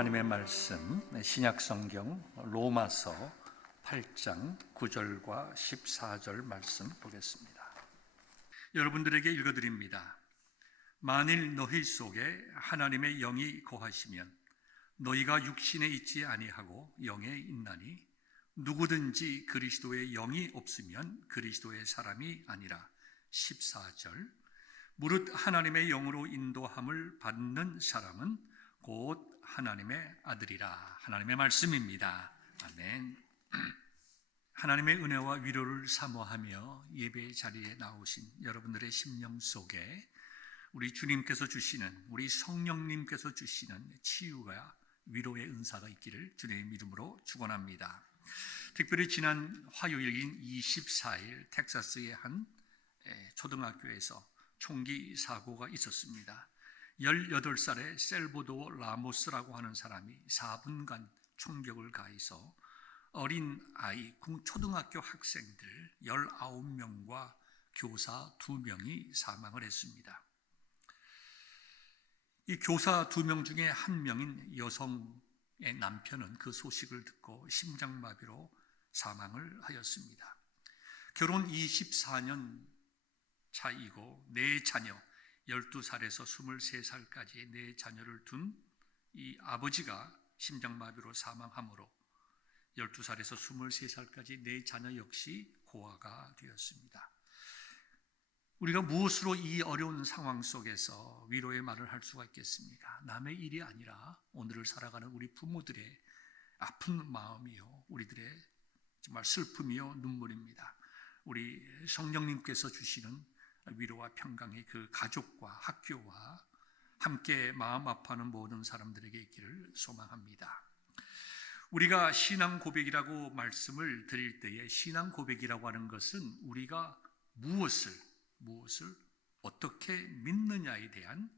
하나님의 말씀 신약 성경 로마서 8장 9절과 14절 말씀 보겠습니다. 여러분들에게 읽어드립니다. 만일 너희 속에 하나님의 영이 거하시면 너희가 육신에 있지 아니하고 영에 있나니 누구든지 그리스도의 영이 없으면 그리스도의 사람이 아니라. 14절 무릇 하나님의 영으로 인도함을 받는 사람은 곧 하나님의 아들이라. 하나님의 말씀입니다. 아멘. 하나님의 은혜와 위로를 사모하며 예배 자리에 나오신 여러분들의 심령 속에 우리 주님께서 주시는, 우리 성령님께서 주시는 치유가, 위로의 은사가 있기를 주님의 이름으로 축원합니다. 특별히 지난 화요일인 24일 텍사스의 한 초등학교에서 총기 사고가 있었습니다. 18살의 셀보도어 라모스라고 하는 사람이 4분간 총격을 가해서 어린 아이, 초등학교 학생들 19명과 교사 2명이 사망을 했습니다. 이 교사 2명 중에 한 명인 여성의 남편은 그 소식을 듣고 심장마비로 사망을 하였습니다. 결혼 24년 차이고 4자녀, 12살에서 23살까지의 4자녀를 둔 이 아버지가 심장마비로 사망하므로 12살에서 23살까지 4자녀 역시 고아가 되었습니다. 우리가 무엇으로 이 어려운 상황 속에서 위로의 말을 할 수가 있겠습니까? 남의 일이 아니라 오늘을 살아가는 우리 부모들의 아픈 마음이요, 우리들의 정말 슬픔이요 눈물입니다. 우리 성령님께서 주시는 위로와 평강이 그 가족과 학교와 함께 마음 아파하는 모든 사람들에게 있기를 소망합니다. 우리가 신앙 고백이라고 말씀을 드릴 때에 신앙 고백이라고 하는 것은 우리가 무엇을 어떻게 믿느냐에 대한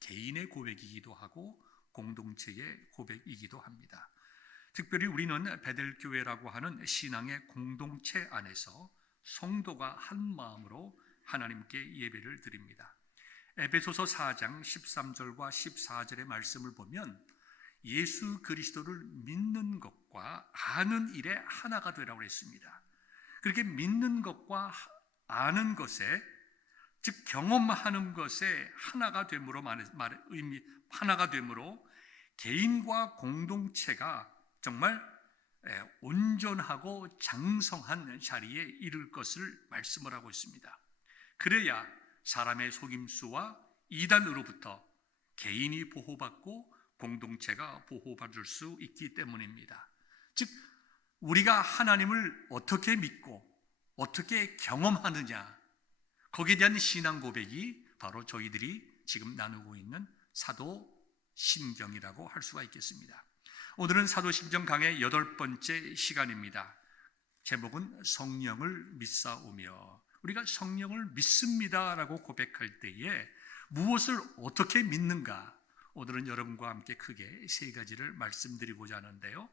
개인의 고백이기도 하고 공동체의 고백이기도 합니다. 특별히 우리는 베델교회라고 하는 신앙의 공동체 안에서 성도가 한 마음으로 하나님께 예배를 드립니다. 에베소서 4장 13절과 14절의 말씀을 보면 예수 그리스도를 믿는 것과 아는 일에 하나가 되라고 했습니다. 그렇게 믿는 것과 아는 것에, 즉 경험하는 것에 하나가 됨으로 하나가 됨으로 개인과 공동체가 정말 온전하고 장성한 자리에 이를 것을 말씀을 하고 있습니다. 그래야 사람의 속임수와 이단으로부터 개인이 보호받고 공동체가 보호받을 수 있기 때문입니다. 즉 우리가 하나님을 어떻게 믿고 어떻게 경험하느냐, 거기에 대한 신앙 고백이 바로 저희들이 지금 나누고 있는 사도신경이라고 할 수가 있겠습니다. 오늘은 사도신경 강의 8번째 시간입니다. 제목은 성령을 믿사오며. 우리가 성령을 믿습니다라고 고백할 때에 무엇을 어떻게 믿는가? 오늘은 여러분과 함께 크게 3가지를 말씀드리고자 하는데요.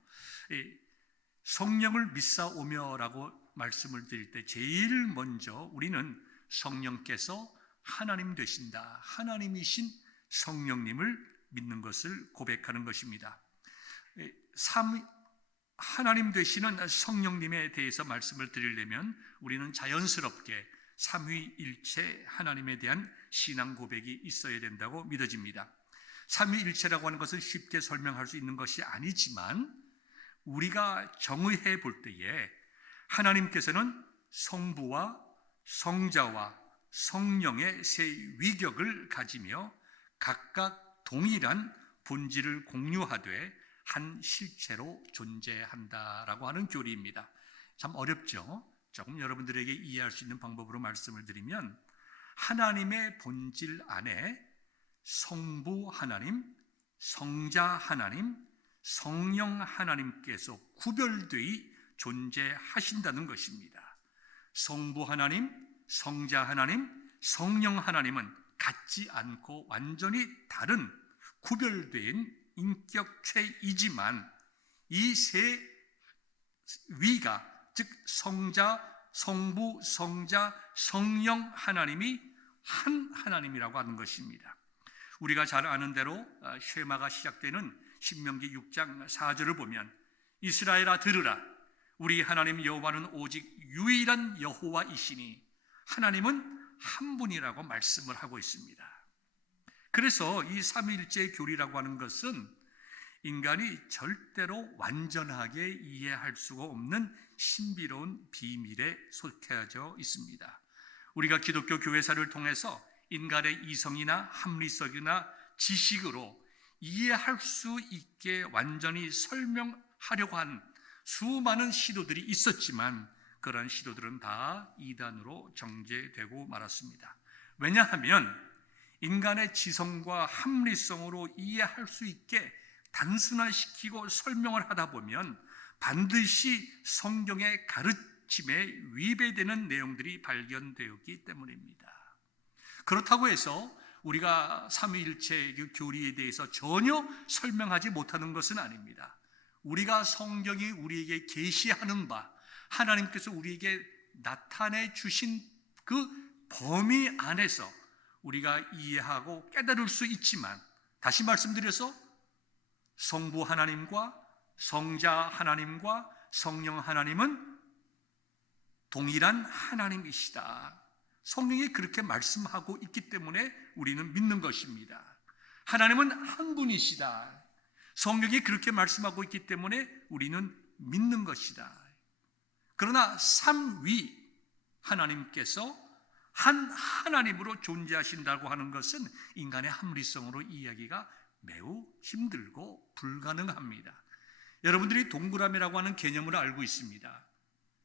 성령을 믿사오며라고 말씀을 드릴 때 제일 먼저 우리는 성령께서 하나님 되신다, 하나님이신 성령님을 믿는 것을 고백하는 것입니다. 하나님 되시는 성령님에 대해서 말씀을 드리려면 우리는 자연스럽게 삼위일체 하나님에 대한 신앙 고백이 있어야 된다고 믿어집니다. 삼위일체라고 하는 것은 쉽게 설명할 수 있는 것이 아니지만 우리가 정의해 볼 때에 하나님께서는 성부와 성자와 성령의 3 위격을 가지며 각각 동일한 본질을 공유하되 한 실체로 존재한다라고 하는 교리입니다. 참 어렵죠? 조금 여러분들에게 이해할 수 있는 방법으로 말씀을 드리면 하나님의 본질 안에 성부 하나님, 성자 하나님, 성령 하나님께서 구별되이 존재하신다는 것입니다. 성부 하나님, 성자 하나님, 성령 하나님은 같지 않고 완전히 다른 구별된 인격체이지만 이 3 위가, 즉 성자, 성부, 성자, 성령 하나님이 한 하나님이라고 하는 것입니다. 우리가 잘 아는 대로 쉐마가 시작되는 신명기 6장 4절을 보면 이스라엘아 들으라 우리 하나님 여호와는 오직 유일한 여호와이시니 하나님은 한 분이라고 말씀을 하고 있습니다. 그래서 이 삼위일체 교리라고 하는 것은 인간이 절대로 완전하게 이해할 수가 없는 신비로운 비밀에 속해져 있습니다. 우리가 기독교 교회사를 통해서 인간의 이성이나 합리성이나 지식으로 이해할 수 있게 완전히 설명하려고 한 수많은 시도들이 있었지만 그러한 시도들은 다 이단으로 정죄되고 말았습니다. 왜냐하면 인간의 지성과 합리성으로 이해할 수 있게 단순화시키고 설명을 하다 보면 반드시 성경의 가르침에 위배되는 내용들이 발견되었기 때문입니다. 그렇다고 해서 우리가 삼위일체 교리에 대해서 전혀 설명하지 못하는 것은 아닙니다. 우리가 성경이 우리에게 계시하는 바 하나님께서 우리에게 나타내 주신 그 범위 안에서 우리가 이해하고 깨달을 수 있지만 다시 말씀드려서 성부 하나님과 성자 하나님과 성령 하나님은 동일한 하나님이시다. 성경이 그렇게 말씀하고 있기 때문에 우리는 믿는 것입니다. 하나님은 한 분이시다. 성경이 그렇게 말씀하고 있기 때문에 우리는 믿는 것이다. 그러나 삼위 하나님께서 한 하나님으로 존재하신다고 하는 것은 인간의 합리성으로 이야기가 매우 힘들고 불가능합니다. 여러분들이 동그라미라고 하는 개념을 알고 있습니다.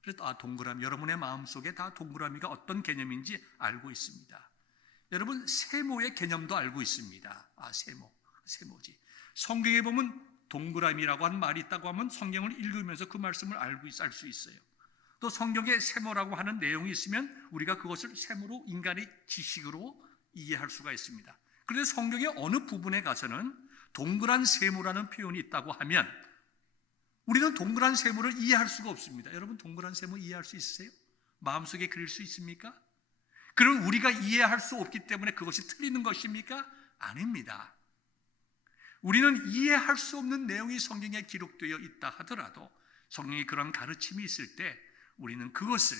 그래서 동그라미, 여러분의 마음속에 다 동그라미가 어떤 개념인지 알고 있습니다. 여러분 세모의 개념도 알고 있습니다. 세모지. 성경에 보면 동그라미라고 하는 말이 있다고 하면 성경을 읽으면서 그 말씀을 알 수 있어요. 또 성경에 세모라고 하는 내용이 있으면 우리가 그것을 세모로 인간의 지식으로 이해할 수가 있습니다. 그런데 성경의 어느 부분에 가서는 동그란 세모라는 표현이 있다고 하면 우리는 동그란 세모를 이해할 수가 없습니다. 여러분 동그란 세모 이해할 수 있으세요? 마음속에 그릴 수 있습니까? 그럼 우리가 이해할 수 없기 때문에 그것이 틀리는 것입니까? 아닙니다. 우리는 이해할 수 없는 내용이 성경에 기록되어 있다 하더라도 성경에 그런 가르침이 있을 때 우리는 그것을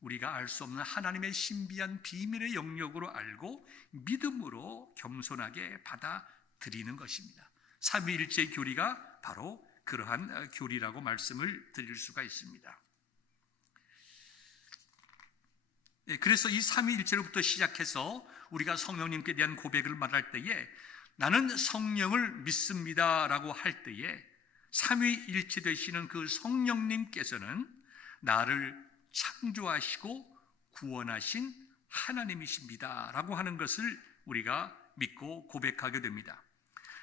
우리가 알 수 없는 하나님의 신비한 비밀의 영역으로 알고 믿음으로 겸손하게 받아들이는 것입니다. 삼위일체 교리가 바로 그러한 교리라고 말씀을 드릴 수가 있습니다. 그래서 이 삼위일체로부터 시작해서 우리가 성령님께 대한 고백을 말할 때에 나는 성령을 믿습니다라고 할 때에 삼위일체 되시는 그 성령님께서는 나를 창조하시고 구원하신 하나님이십니다라고 하는 것을 우리가 믿고 고백하게 됩니다.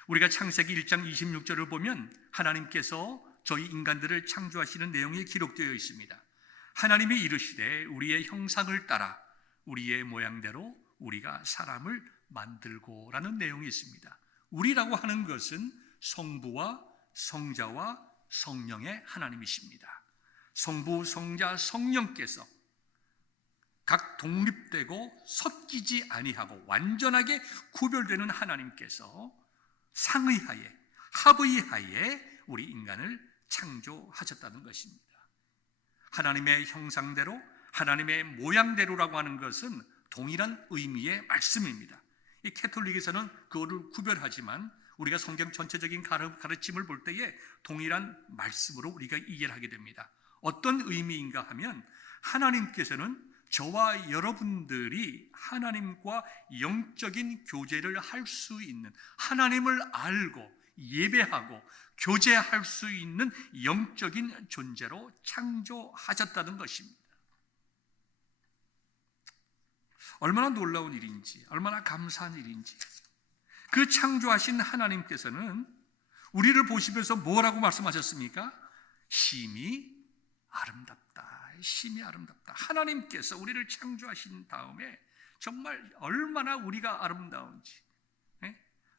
우리가 창세기 1장 26절을 보면 하나님께서 저희 인간들을 창조하시는 내용이 기록되어 있습니다. 하나님이 이르시되 우리의 형상을 따라 우리의 모양대로 우리가 사람을 만들고라는 내용이 있습니다. 우리라고 하는 것은 성부와 성자와 성령의 하나님이십니다. 성부, 성자, 성령께서 각 독립되고 섞이지 아니하고 완전하게 구별되는 하나님께서 상의하에 합의하에 우리 인간을 창조하셨다는 것입니다. 하나님의 형상대로 하나님의 모양대로라고 하는 것은 동일한 의미의 말씀입니다. 이 캐톨릭에서는 그거를 구별하지만 우리가 성경 전체적인 가르침을 볼 때에 동일한 말씀으로 우리가 이해를 하게 됩니다. 어떤 의미인가 하면 하나님께서는 저와 여러분들이 하나님과 영적인 교제를 할 수 있는, 하나님을 알고 예배하고 교제할 수 있는 영적인 존재로 창조하셨다는 것입니다. 얼마나 놀라운 일인지, 얼마나 감사한 일인지. 그 창조하신 하나님께서는 우리를 보시면서 뭐라고 말씀하셨습니까? 심히 아름답다. 심히 아름답다. 하나님께서 우리를 창조하신 다음에 정말 얼마나 우리가 아름다운지,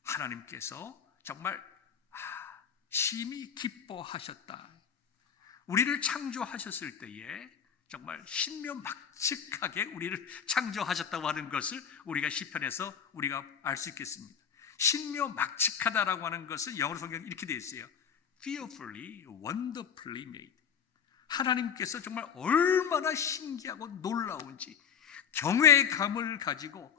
하나님께서 정말 심히 기뻐하셨다. 우리를 창조하셨을 때에 정말 신묘막측하게 우리를 창조하셨다고 하는 것을 우리가 시편에서 우리가 알 수 있겠습니다. 신묘막측하다라고 하는 것은 영어로 성경에 이렇게 되어 있어요. fearfully, wonderfully made. 하나님께서 정말 얼마나 신기하고 놀라운지 경외의 감을 가지고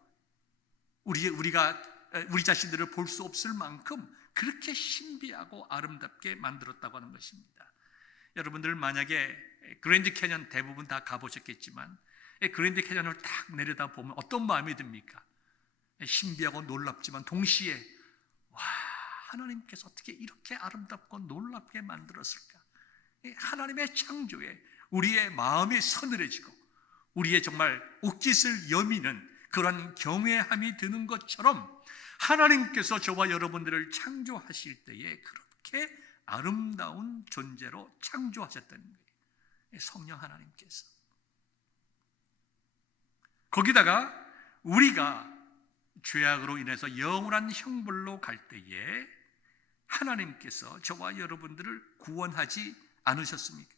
우리 자신들을 볼 수 없을 만큼 그렇게 신비하고 아름답게 만들었다고 하는 것입니다. 여러분들 만약에 그랜드 캐년 대부분 다 가보셨겠지만 그랜드 캐년을 딱 내려다 보면 어떤 마음이 듭니까? 신비하고 놀랍지만 동시에 와, 하나님께서 어떻게 이렇게 아름답고 놀랍게 만들었을까? 하나님의 창조에 우리의 마음이 서늘해지고 우리의 정말 옥짓을 여미는 그런 경외함이 드는 것처럼 하나님께서 저와 여러분들을 창조하실 때에 그렇게 아름다운 존재로 창조하셨다는 거예요. 성령 하나님께서. 거기다가 우리가 죄악으로 인해서 영원한 형벌로 갈 때에 하나님께서 저와 여러분들을 구원하지 않으셨습니까?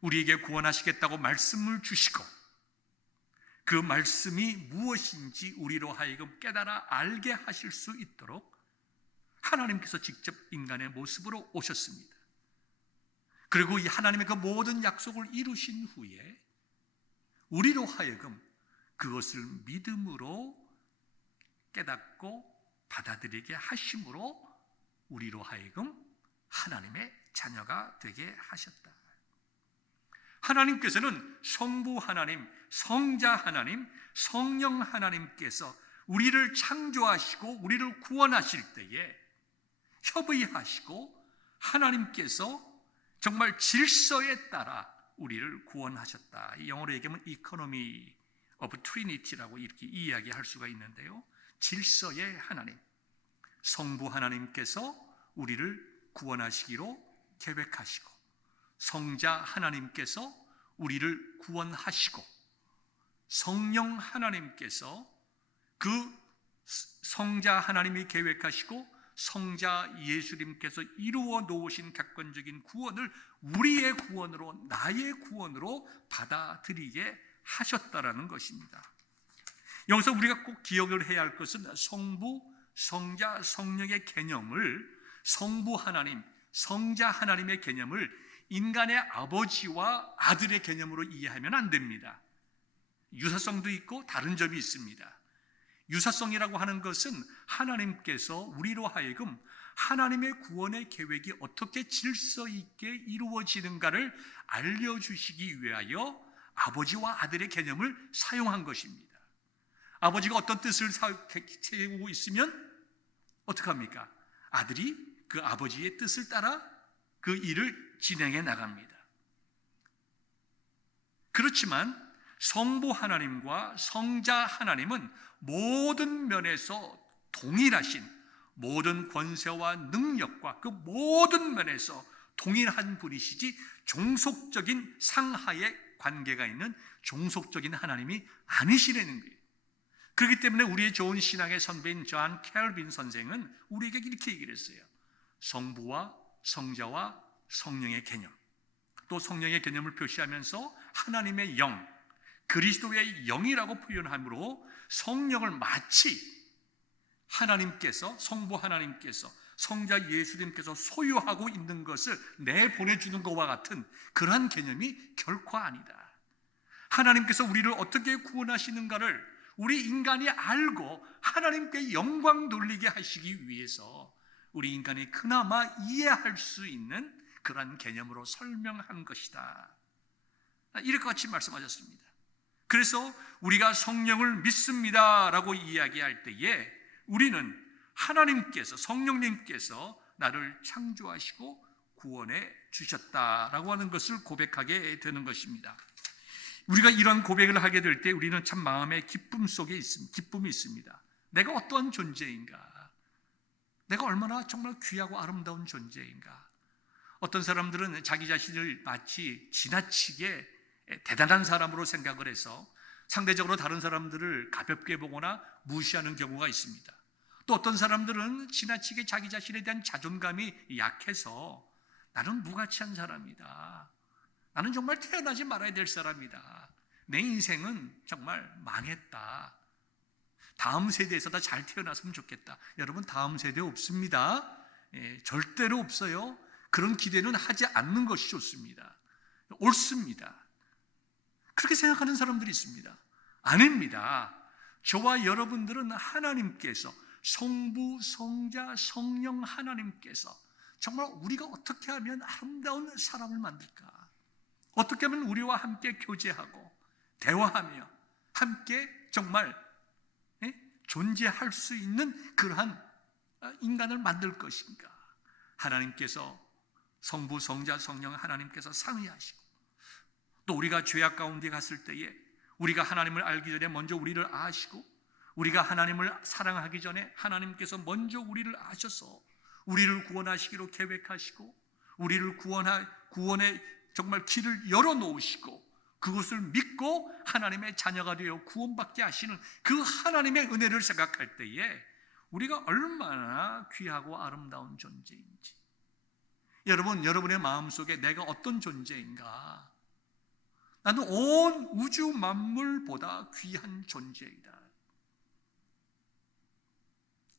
우리에게 구원하시겠다고 말씀을 주시고 그 말씀이 무엇인지 우리로 하여금 깨달아 알게 하실 수 있도록 하나님께서 직접 인간의 모습으로 오셨습니다. 그리고 이 하나님의 그 모든 약속을 이루신 후에 우리로 하여금 그것을 믿음으로 깨닫고 받아들이게 하심으로 우리로 하여금 하나님의 자녀가 되게 하셨다. 하나님께서는 성부 하나님, 성자 하나님, 성령 하나님께서 우리를 창조하시고 우리를 구원하실 때에 협의하시고 하나님께서 정말 질서에 따라 우리를 구원하셨다. 영어로 얘기하면 이코노미 오브 트리니티라고 이렇게 이야기할 수가 있는데요. 질서의 하나님, 성부 하나님께서 우리를 구원하시기로 계획하시고 성자 하나님께서 우리를 구원하시고 성령 하나님께서 그 성자 하나님이 계획하시고 성자 예수님께서 이루어 놓으신 객관적인 구원을 우리의 구원으로 나의 구원으로 받아들이게 하셨다라는 것입니다. 여기서 우리가 꼭 기억을 해야 할 것은 성부, 성자, 성령의 개념을 성부 하나님, 성자 하나님의 개념을 인간의 아버지와 아들의 개념으로 이해하면 안 됩니다. 유사성도 있고 다른 점이 있습니다. 유사성이라고 하는 것은 하나님께서 우리로 하여금 하나님의 구원의 계획이 어떻게 질서 있게 이루어지는가를 알려주시기 위하여 아버지와 아들의 개념을 사용한 것입니다. 아버지가 어떤 뜻을 세우고 있으면 어떡합니까? 아들이 그 아버지의 뜻을 따라 그 일을 진행해 나갑니다. 그렇지만 성부 하나님과 성자 하나님은 모든 면에서 동일하신 모든 권세와 능력과 그 모든 면에서 동일한 분이시지 종속적인 상하의 관계가 있는 종속적인 하나님이 아니시라는 거예요. 그렇기 때문에 우리의 좋은 신앙의 선배인 존 켈빈 선생은 우리에게 이렇게 얘기를 했어요. 성부와 성자와 성령의 개념, 또 성령의 개념을 표시하면서 하나님의 영, 그리스도의 영이라고 표현함으로 성령을 마치 하나님께서, 성부 하나님께서, 성자 예수님께서 소유하고 있는 것을 내보내주는 것과 같은 그러한 개념이 결코 아니다. 하나님께서 우리를 어떻게 구원하시는가를 우리 인간이 알고 하나님께 영광 돌리게 하시기 위해서 우리 인간이 그나마 이해할 수 있는 그러한 개념으로 설명한 것이다. 이렇게 같이 말씀하셨습니다. 그래서 우리가 성령을 믿습니다라고 이야기할 때에 우리는 하나님께서, 성령님께서 나를 창조하시고 구원해 주셨다라고 하는 것을 고백하게 되는 것입니다. 우리가 이런 고백을 하게 될 때 우리는 참 마음의 기쁨 속에 기쁨이 있습니다. 내가 어떠한 존재인가? 내가 얼마나 정말 귀하고 아름다운 존재인가? 어떤 사람들은 자기 자신을 마치 지나치게 대단한 사람으로 생각을 해서 상대적으로 다른 사람들을 가볍게 보거나 무시하는 경우가 있습니다. 또 어떤 사람들은 지나치게 자기 자신에 대한 자존감이 약해서 나는 무가치한 사람이다. 나는 정말 태어나지 말아야 될 사람이다. 내 인생은 정말 망했다. 다음 세대에서 다 잘 태어났으면 좋겠다. 여러분, 다음 세대 없습니다. 절대로 없어요. 그런 기대는 하지 않는 것이 좋습니다. 옳습니다. 그렇게 생각하는 사람들이 있습니다. 아닙니다. 저와 여러분들은 하나님께서, 성부, 성자, 성령 하나님께서 정말 우리가 어떻게 하면 아름다운 사람을 만들까? 어떻게 하면 우리와 함께 교제하고 대화하며 함께 정말 존재할 수 있는 그러한 인간을 만들 것인가? 하나님께서, 성부, 성자, 성령 하나님께서 상의하시고, 또 우리가 죄악 가운데 갔을 때에 우리가 하나님을 알기 전에 먼저 우리를 아시고, 우리가 하나님을 사랑하기 전에 하나님께서 먼저 우리를 아셔서 우리를 구원하시기로 계획하시고, 우리를 구원의 정말 길을 열어놓으시고, 그것을 믿고 하나님의 자녀가 되어 구원받게 하시는 그 하나님의 은혜를 생각할 때에 우리가 얼마나 귀하고 아름다운 존재인지. 여러분, 여러분의 마음속에 내가 어떤 존재인가? 나는 온 우주 만물보다 귀한 존재이다.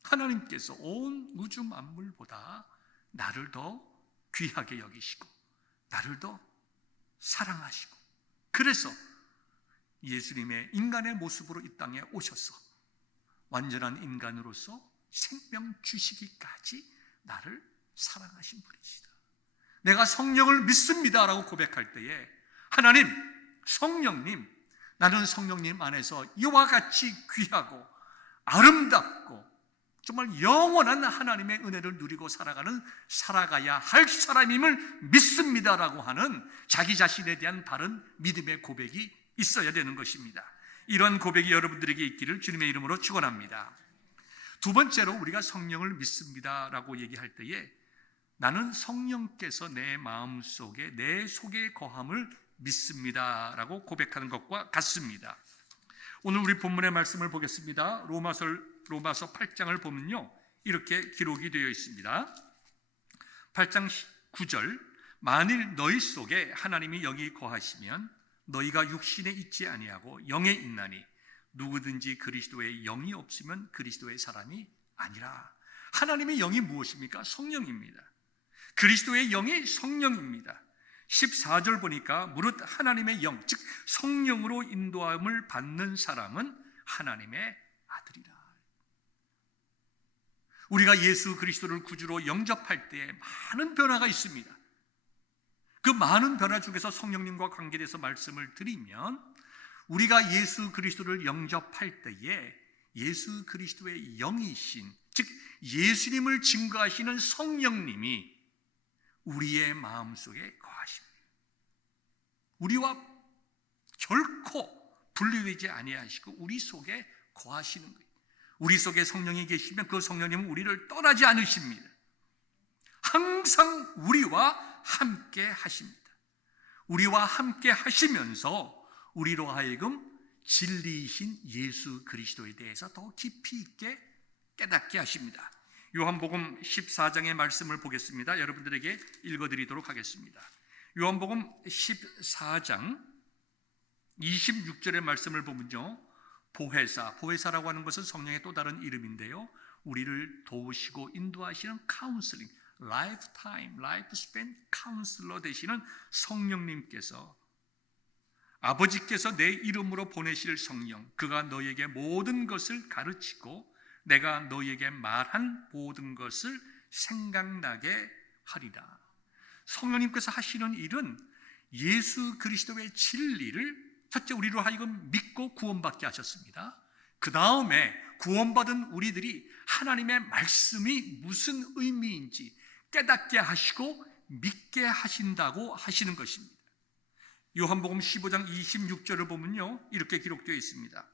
하나님께서 온 우주 만물보다 나를 더 귀하게 여기시고 나를 더 사랑하시고, 그래서 예수님의 인간의 모습으로 이 땅에 오셔서 완전한 인간으로서 생명 주시기까지 나를 사랑하신 분이시다. 내가 성령을 믿습니다라고 고백할 때에 하나님, 성령님, 나는 성령님 안에서 이와 같이 귀하고 아름답고 정말 영원한 하나님의 은혜를 누리고 살아가야 할 사람임을 믿습니다라고 하는 자기 자신에 대한 바른 믿음의 고백이 있어야 되는 것입니다. 이런 고백이 여러분들에게 있기를 주님의 이름으로 축원합니다. 두 번째로, 우리가 성령을 믿습니다라고 얘기할 때에 나는 성령께서 내 마음속에, 내 속에 거함을 믿습니다라고 고백하는 것과 같습니다. 오늘 우리 본문의 말씀을 보겠습니다. 로마서 8장을 보면요, 이렇게 기록이 되어 있습니다. 8장 9절, 만일 너희 속에 하나님이 영이 거하시면 너희가 육신에 있지 아니하고 영에 있나니 누구든지 그리스도의 영이 없으면 그리스도의 사람이 아니라. 하나님의 영이 무엇입니까? 성령입니다. 그리스도의 영이 성령입니다. 14절 보니까 무릇 하나님의 영, 즉 성령으로 인도함을 받는 사람은 하나님의 아들이라. 우리가 예수 그리스도를 구주로 영접할 때 많은 변화가 있습니다. 그 많은 변화 중에서 성령님과 관계돼서 말씀을 드리면, 우리가 예수 그리스도를 영접할 때에 예수 그리스도의 영이신, 즉 예수님을 증거하시는 성령님이 우리의 마음속에 거하십니다. 우리와 결코 분리되지 아니하시고 우리 속에 거하시는 거예요. 우리 속에 성령이 계시면 그 성령님은 우리를 떠나지 않으십니다. 항상 우리와 함께 하십니다. 우리와 함께 하시면서 우리로 하여금 진리이신 예수 그리스도에 대해서 더 깊이 있게 깨닫게 하십니다. 요한복음 14장의 말씀을 보겠습니다. 여러분들에게 읽어드리도록 하겠습니다. 요한복음 14장 26절의 말씀을 보면요, 보혜사라고 하는 것은 성령의 또 다른 이름인데요, 우리를 도우시고 인도하시는 카운슬링, 라이프 스팬 카운슬러 되시는 성령님께서, 아버지께서 내 이름으로 보내실 성령, 그가 너에게 모든 것을 가르치고 내가 너에게 말한 모든 것을 생각나게 하리라. 성령님께서 하시는 일은 예수 그리스도의 진리를 첫째 우리로 하여금 믿고 구원받게 하셨습니다. 그 다음에 구원받은 우리들이 하나님의 말씀이 무슨 의미인지 깨닫게 하시고 믿게 하신다고 하시는 것입니다. 요한복음 15장 26절을 보면요, 이렇게 기록되어 있습니다.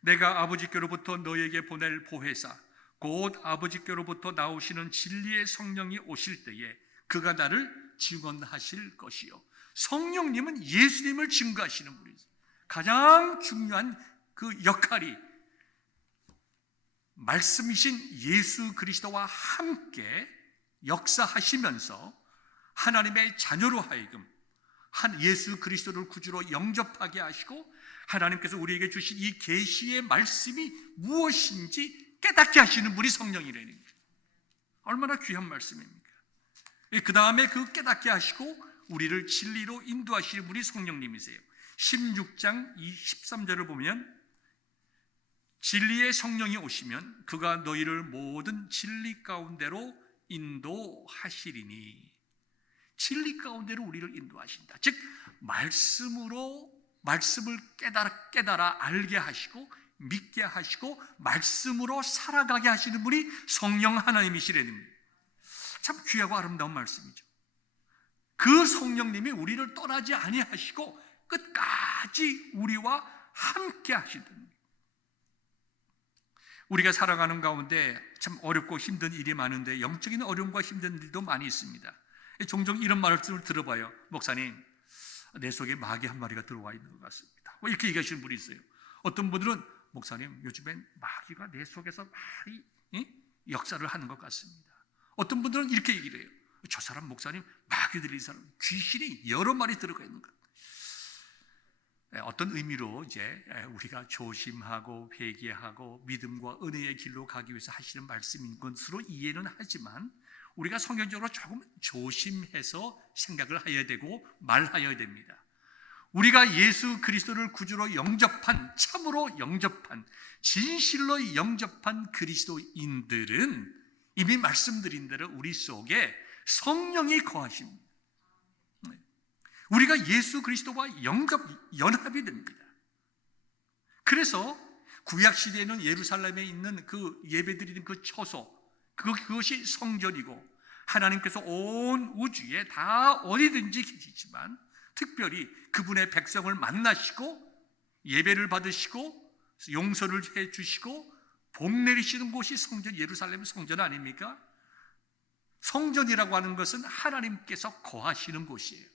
내가 아버지께로부터 너에게 보낼 보혜사, 곧 아버지께로부터 나오시는 진리의 성령이 오실 때에 그가 나를 증언하실 것이요. 성령님은 예수님을 증거하시는 분이죠. 가장 중요한 그 역할이 말씀이신 예수 그리스도와 함께 역사하시면서 하나님의 자녀로 하여금 한 예수 그리스도를 구주로 영접하게 하시고 하나님께서 우리에게 주신 이 계시의 말씀이 무엇인지 깨닫게 하시는 분이 성령이라는 거예요. 얼마나 귀한 말씀입니까? 그 다음에 그 깨닫게 하시고 우리를 진리로 인도하시는 분이 성령님이세요. 16장 13절을 보면 진리의 성령이 오시면 그가 너희를 모든 진리 가운데로 인도하시리니, 진리 가운데로 우리를 인도하신다. 즉 말씀을 깨달아 알게 하시고 믿게 하시고 말씀으로 살아가게 하시는 분이 성령 하나님이시라는 겁니다. 참 귀하고 아름다운 말씀이죠. 그 성령님이 우리를 떠나지 아니하시고 끝까지 우리와 함께 하시던, 우리가 살아가는 가운데 참 어렵고 힘든 일이 많은데 영적인 어려움과 힘든 일도 많이 있습니다. 종종 이런 말씀을 들어봐요. 목사님, 내 속에 마귀 한 마리가 들어와 있는 것 같습니다. 이렇게 얘기하시는 분이 있어요. 어떤 분들은 목사님, 요즘엔 마귀가 내 속에서 많이 역사를 하는 것 같습니다. 어떤 분들은 이렇게 얘기를 해요. 저 사람 목사님, 마귀 들린 사람, 귀신이 여러 마리 들어가 있는 것. 어떤 의미로 이제 우리가 조심하고 회개하고 믿음과 은혜의 길로 가기 위해서 하시는 말씀인 것으로 이해는 하지만 우리가 성경적으로 조금 조심해서 생각을 해야 되고 말해야 됩니다. 우리가 예수 그리스도를 구주로 영접한, 참으로 영접한, 진실로 영접한 그리스도인들은 이미 말씀드린 대로 우리 속에 성령이 거하십니다. 우리가 예수 그리스도와 연합이 됩니다. 그래서 구약시대에는 예루살렘에 있는 그 예배드리는 그 처소, 그것이 성전이고 하나님께서 온 우주에 다 어디든지 계시지만 특별히 그분의 백성을 만나시고 예배를 받으시고 용서를 해주시고 복 내리시는 곳이 성전, 예루살렘 성전 아닙니까? 성전이라고 하는 것은 하나님께서 거하시는 곳이에요.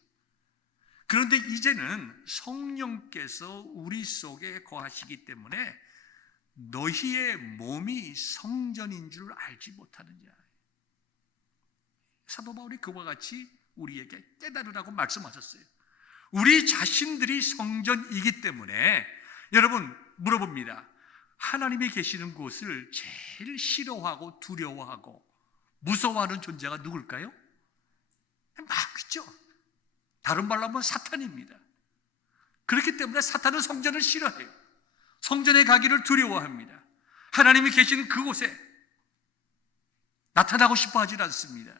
그런데 이제는 성령께서 우리 속에 거하시기 때문에 너희의 몸이 성전인 줄 알지 못하느냐. 사도 바울이 그와 같이 우리에게 깨달으라고 말씀하셨어요. 우리 자신들이 성전이기 때문에 여러분 물어봅니다. 하나님이 계시는 곳을 제일 싫어하고 두려워하고 무서워하는 존재가 누굴까요? 마귀죠. 다른 말로 하면 사탄입니다. 그렇기 때문에 사탄은 성전을 싫어해요. 성전에 가기를 두려워합니다. 하나님이 계시는 그곳에 나타나고 싶어 하질 않습니다.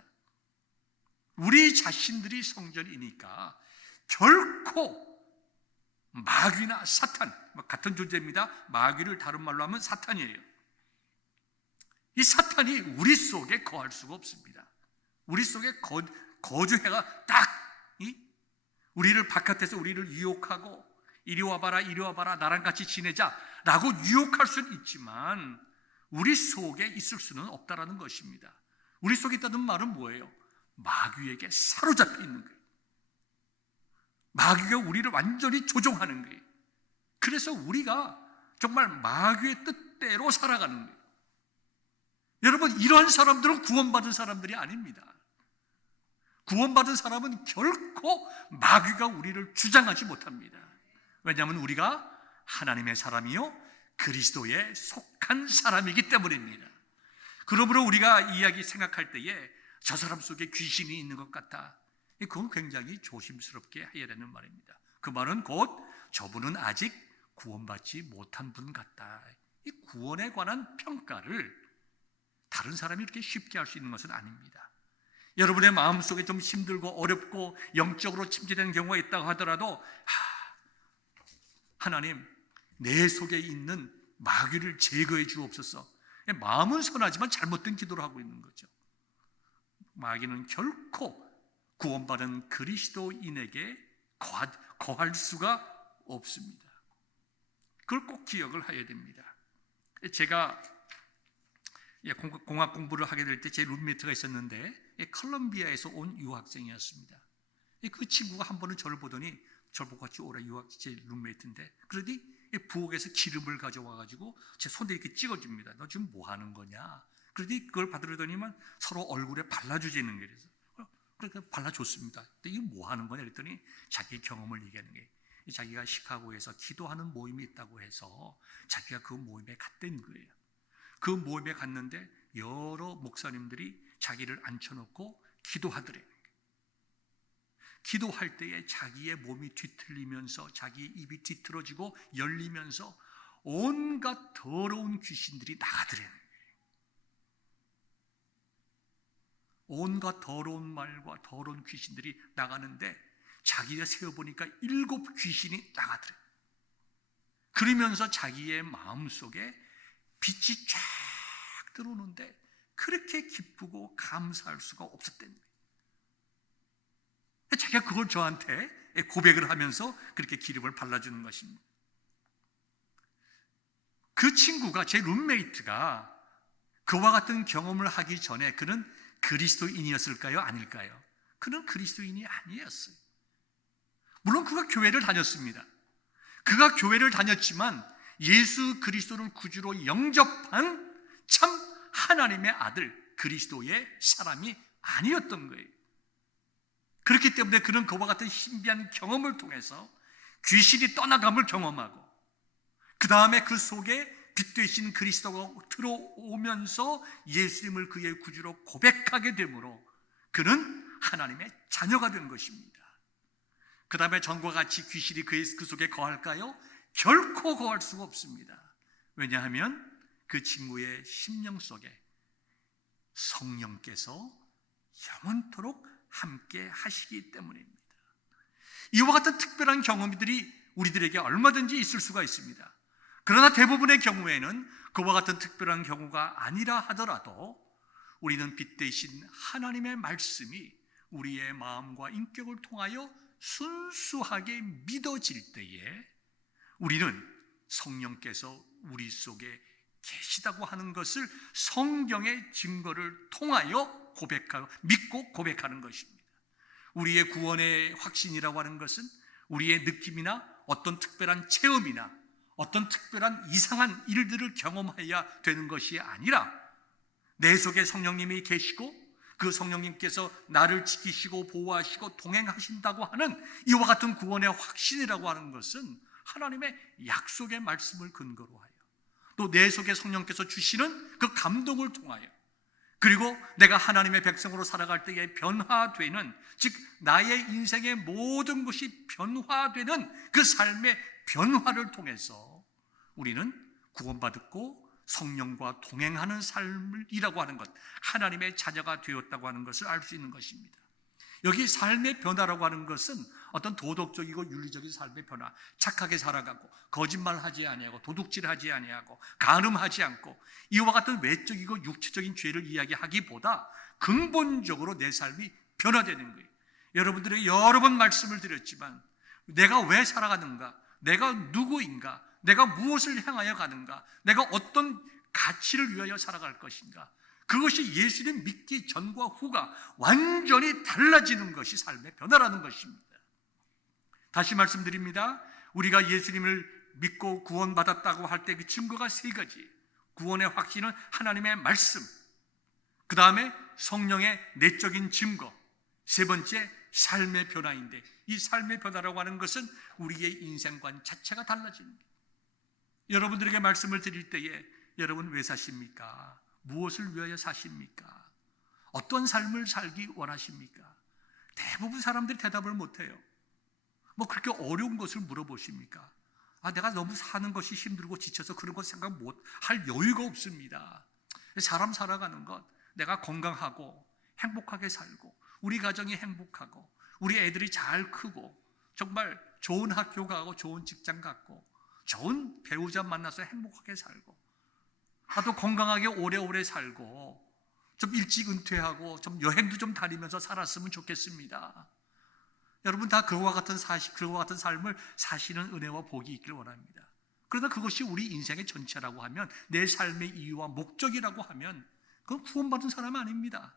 우리 자신들이 성전이니까 결코 마귀나 사탄, 같은 존재입니다. 마귀를 다른 말로 하면 사탄이에요. 이 사탄이 우리 속에 거할 수가 없습니다. 우리 속에 거주해가 딱 우리를 바깥에서 우리를 유혹하고 이리 와봐라 나랑 같이 지내자 라고 유혹할 수는 있지만 우리 속에 있을 수는 없다라는 것입니다. 우리 속에 있다는 말은 뭐예요? 마귀에게 사로잡혀 있는 거예요. 마귀가 우리를 완전히 조종하는 거예요. 그래서 우리가 정말 마귀의 뜻대로 살아가는 거예요. 여러분, 이러한 사람들은 구원받은 사람들이 아닙니다. 구원받은 사람은 결코 마귀가 우리를 주장하지 못합니다. 왜냐하면 우리가 하나님의 사람이요 그리스도에 속한 사람이기 때문입니다. 그러므로 우리가 이야기 생각할 때에 저 사람 속에 귀신이 있는 것 같다, 그건 굉장히 조심스럽게 해야 되는 말입니다. 그 말은 곧 저분은 아직 구원받지 못한 분 같다. 이 구원에 관한 평가를 다른 사람이 이렇게 쉽게 할 수 있는 것은 아닙니다. 여러분의 마음속에 좀 힘들고 어렵고 영적으로 침체되는 경우가 있다고 하더라도 하나님, 내 속에 있는 마귀를 제거해 주옵소서. 마음은 선하지만 잘못된 기도를 하고 있는 거죠. 마귀는 결코 구원받은 그리스도인에게 거할 수가 없습니다. 그걸 꼭 기억을 해야 됩니다. 제가 공학 공부를 하게 될 때 제 룸메이트가 있었는데 콜롬비아에서 온 유학생이었습니다. 그 친구가 한 번은 저를 보더니 저를 보고 같이 오라, 제 룸메이트인데, 그러더니 부엌에서 기름을 가져와가지고 제 손에 이렇게 찍어줍니다. 너 지금 뭐 하는 거냐? 그러더니 그걸 받으려더니만 서로 얼굴에 발라주지는 거예요. 그러니까 발라줬습니다. 근데 이게 뭐 하는 거냐 그랬더니 자기 경험을 얘기하는 거예요. 자기가 시카고에서 기도하는 모임이 있다고 해서 자기가 그 모임에 갔던 거예요. 그 모임에 갔는데 여러 목사님들이 자기를 앉혀놓고 기도하더래요. 기도할 때에 자기의 몸이 뒤틀리면서 자기 입이 뒤틀어지고 열리면서 온갖 더러운 귀신들이 나가더래요. 온갖 더러운 말과 더러운 귀신들이 나가는데 자기가 세어보니까 7 귀신이 나가더래요. 그러면서 자기의 마음속에 빛이 쫙 들어오는데 그렇게 기쁘고 감사할 수가 없었다는 거예요. 자기가 그걸 저한테 고백을 하면서 그렇게 기름을 발라주는 것입니다. 그 친구가, 제 룸메이트가 그와 같은 경험을 하기 전에 그는 그리스도인이었을까요? 아닐까요? 그는 그리스도인이 아니었어요. 물론 그가 교회를 다녔습니다. 그가 교회를 다녔지만 예수 그리스도를 구주로 영접한 참 하나님의 아들 그리스도의 사람이 아니었던 거예요. 그렇기 때문에 그는 그와 같은 신비한 경험을 통해서 귀신이 떠나감을 경험하고 그 다음에 그 속에 빛 되신 그리스도가 들어오면서 예수님을 그의 구주로 고백하게 되므로 그는 하나님의 자녀가 된 것입니다. 그 다음에 전과 같이 귀신이 그 속에 거할까요? 결코 거할 수가 없습니다. 왜냐하면 그 친구의 심령 속에 성령께서 영원토록 함께 하시기 때문입니다. 이와 같은 특별한 경험들이 우리들에게 얼마든지 있을 수가 있습니다. 그러나 대부분의 경우에는 그와 같은 특별한 경우가 아니라 하더라도 우리는 빛 대신 하나님의 말씀이 우리의 마음과 인격을 통하여 순수하게 믿어질 때에 우리는 성령께서 우리 속에 계시다고 하는 것을 성경의 증거를 통하여 믿고 고백하는 것입니다. 우리의 구원의 확신이라고 하는 것은 우리의 느낌이나 어떤 특별한 체험이나 어떤 특별한 이상한 일들을 경험해야 되는 것이 아니라 내 속에 성령님이 계시고 그 성령님께서 나를 지키시고 보호하시고 동행하신다고 하는 이와 같은 구원의 확신이라고 하는 것은 하나님의 약속의 말씀을 근거로 하여 또 내 속에 성령께서 주시는 그 감동을 통하여 그리고 내가 하나님의 백성으로 살아갈 때에 변화되는, 즉 나의 인생의 모든 것이 변화되는 그 삶의 변화를 통해서 우리는 구원받았고 성령과 동행하는 삶이라고 하는 것, 하나님의 자녀가 되었다고 하는 것을 알 수 있는 것입니다. 여기 삶의 변화라고 하는 것은 어떤 도덕적이고 윤리적인 삶의 변화, 착하게 살아가고 거짓말하지 아니하고 도둑질하지 아니하고 간음하지 않고 이와 같은 외적이고 육체적인 죄를 이야기하기보다 근본적으로 내 삶이 변화되는 거예요. 여러분들에게 여러 번 말씀을 드렸지만 내가 왜 살아가는가, 내가 누구인가, 내가 무엇을 향하여 가는가, 내가 어떤 가치를 위하여 살아갈 것인가, 그것이 예수님 믿기 전과 후가 완전히 달라지는 것이 삶의 변화라는 것입니다. 다시 말씀드립니다. 우리가 예수님을 믿고 구원받았다고 할 때 그 증거가 3가지. 구원의 확신은 하나님의 말씀, 그 다음에 성령의 내적인 증거, 3번째 삶의 변화인데 이 삶의 변화라고 하는 것은 우리의 인생관 자체가 달라지는 거예요. 여러분들에게 말씀을 드릴 때에 여러분 왜 사십니까? 무엇을 위하여 사십니까? 어떤 삶을 살기 원하십니까? 대부분 사람들이 대답을 못해요. 뭐 그렇게 어려운 것을 물어보십니까? 내가 너무 사는 것이 힘들고 지쳐서 그런 것 생각 못할 여유가 없습니다. 사람 살아가는 것, 내가 건강하고 행복하게 살고 우리 가정이 행복하고 우리 애들이 잘 크고 정말 좋은 학교 가고 좋은 직장 갖고 좋은 배우자 만나서 행복하게 살고 또 건강하게 오래오래 살고 좀 일찍 은퇴하고 좀 여행도 좀 다니면서 살았으면 좋겠습니다. 여러분 다 그와 같은 삶을 사시는 은혜와 복이 있기를 원합니다. 그러나 그것이 우리 인생의 전체라고 하면, 내 삶의 이유와 목적이라고 하면 그건 구원받은 사람 아닙니다.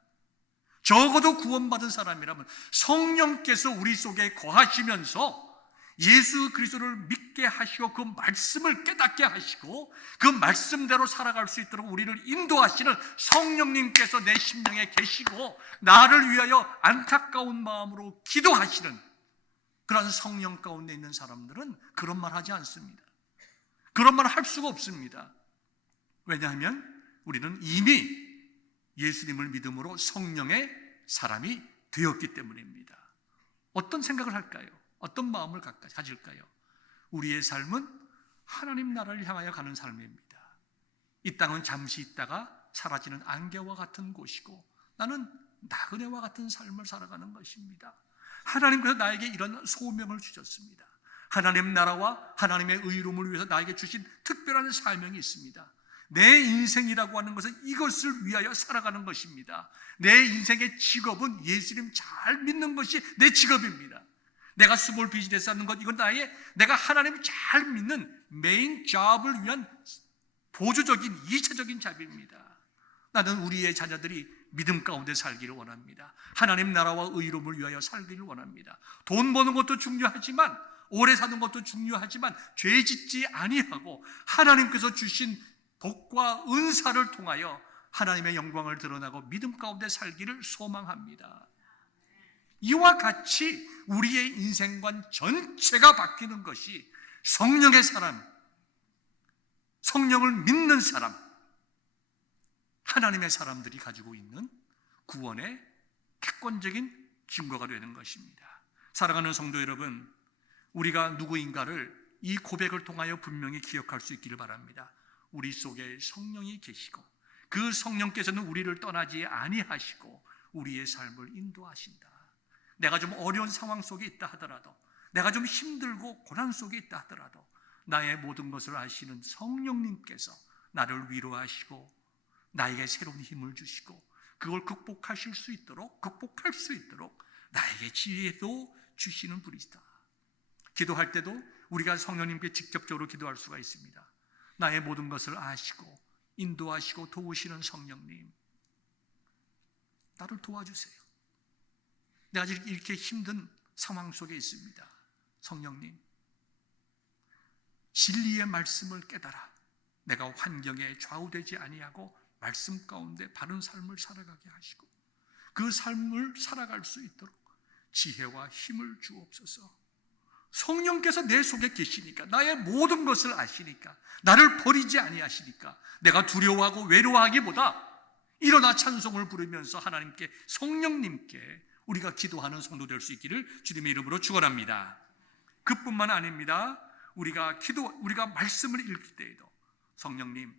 적어도 구원받은 사람이라면 성령께서 우리 속에 거하시면서 예수 그리스도를 믿게 하시고 그 말씀을 깨닫게 하시고 그 말씀대로 살아갈 수 있도록 우리를 인도하시는 성령님께서 내 심령에 계시고 나를 위하여 안타까운 마음으로 기도하시는 그런 성령 가운데 있는 사람들은 그런 말 하지 않습니다. 그런 말 할 수가 없습니다. 왜냐하면 우리는 이미 예수님을 믿음으로 성령의 사람이 되었기 때문입니다. 어떤 생각을 할까요? 어떤 마음을 가질까요? 우리의 삶은 하나님 나라를 향하여 가는 삶입니다. 이 땅은 잠시 있다가 사라지는 안개와 같은 곳이고 나는 나그네와 같은 삶을 살아가는 것입니다. 하나님께서 나에게 이런 소명을 주셨습니다. 하나님 나라와 하나님의 의로움을 위해서 나에게 주신 특별한 사명이 있습니다. 내 인생이라고 하는 것은 이것을 위하여 살아가는 것입니다. 내 인생의 직업은 예수님 잘 믿는 것이 내 직업입니다. 내가 스몰 비즈니스 하는 것, 이건 내가 하나님 잘 믿는 메인 잡을 위한 보조적인 2차적인 잡입니다. 나는 우리의 자녀들이 믿음 가운데 살기를 원합니다. 하나님 나라와 의로움을 위하여 살기를 원합니다. 돈 버는 것도 중요하지만, 오래 사는 것도 중요하지만 죄 짓지 아니하고 하나님께서 주신 복과 은사를 통하여 하나님의 영광을 드러나고 믿음 가운데 살기를 소망합니다. 이와 같이 우리의 인생관 전체가 바뀌는 것이 성령의 사람, 성령을 믿는 사람, 하나님의 사람들이 가지고 있는 구원의 객관적인 증거가 되는 것입니다. 사랑하는 성도 여러분, 우리가 누구인가를 이 고백을 통하여 분명히 기억할 수 있기를 바랍니다. 우리 속에 성령이 계시고 그 성령께서는 우리를 떠나지 아니하시고 우리의 삶을 인도하신다. 내가 좀 어려운 상황 속에 있다 하더라도, 내가 좀 힘들고 고난 속에 있다 하더라도 나의 모든 것을 아시는 성령님께서 나를 위로하시고 나에게 새로운 힘을 주시고 그걸 극복할 수 있도록 나에게 지혜도 주시는 분이시다. 기도할 때도 우리가 성령님께 직접적으로 기도할 수가 있습니다. 나의 모든 것을 아시고 인도하시고 도우시는 성령님, 나를 도와주세요. 내가 이렇게 힘든 상황 속에 있습니다. 성령님, 진리의 말씀을 깨달아 내가 환경에 좌우되지 아니하고 말씀 가운데 바른 삶을 살아가게 하시고 그 삶을 살아갈 수 있도록 지혜와 힘을 주옵소서. 성령께서 내 속에 계시니까, 나의 모든 것을 아시니까, 나를 버리지 아니하시니까 내가 두려워하고 외로워하기보다 일어나 찬송을 부르면서 하나님께, 성령님께 우리가 기도하는 성도 될 수 있기를 주님의 이름으로 축원합니다. 그뿐만 아닙니다. 우리가 말씀을 읽을 때에도 성령님,